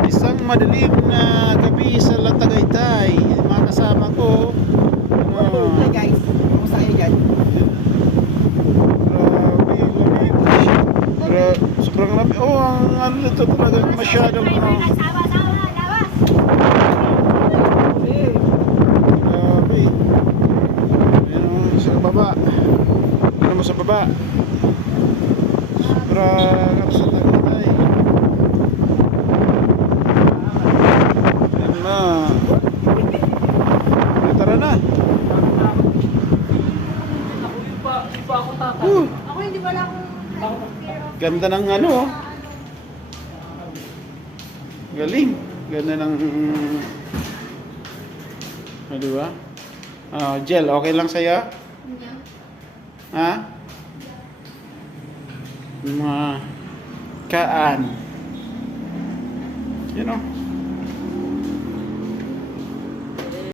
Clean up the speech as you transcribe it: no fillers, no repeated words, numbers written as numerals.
Isang madilim na gabi sa Tagaytay. Mga kasama ko. Hey guys, kumusta kayo dyan? Grabe, lamig. Sobrang lamig. Oh, ang ano ito talaga masyadong grabe. Ayan o, sa baba. Ano mo sa baba? Sobrang ano sa Tagaytay. Ayan na. Tara na. Ako hindi pala akong Ganda ng ano oh. Galing. Ganda ng di ba? Gel, okay lang sa'yo? Ha? Yung mga kaan. Yan o.